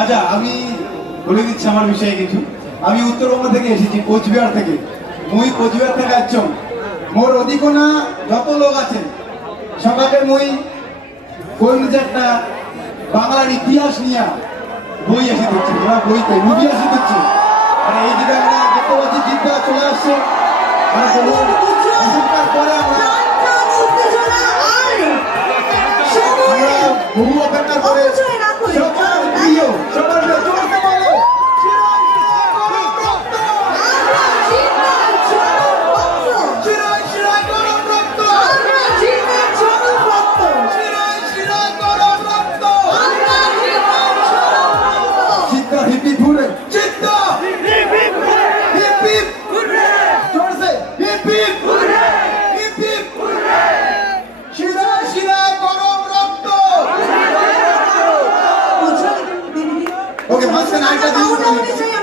আচ্ছা আমি বলে দিচ্ছি আমার বিষয়ে কিছু। আমি উত্তরবঙ্গ থেকে এসেছি, কোচবিহার থেকে। মুই কোচবিহার থেকে আসছম। মোর অধিকনা যত লোক আছে সবাইকে মুই কোন একটা বাংলার ইতিহাস নিয়ে বই এসে দিচ্ছি, ওরা বইতে মুভি এসে দিচ্ছি। আর এই দিকে আমরা দেখতে পাচ্ছি জিতরা চলে আসছে। পরে আমরা বহু অপেক্ষার পরে সবার প্রিয় সবার জোরকে বলো Okay, mas kan aita din.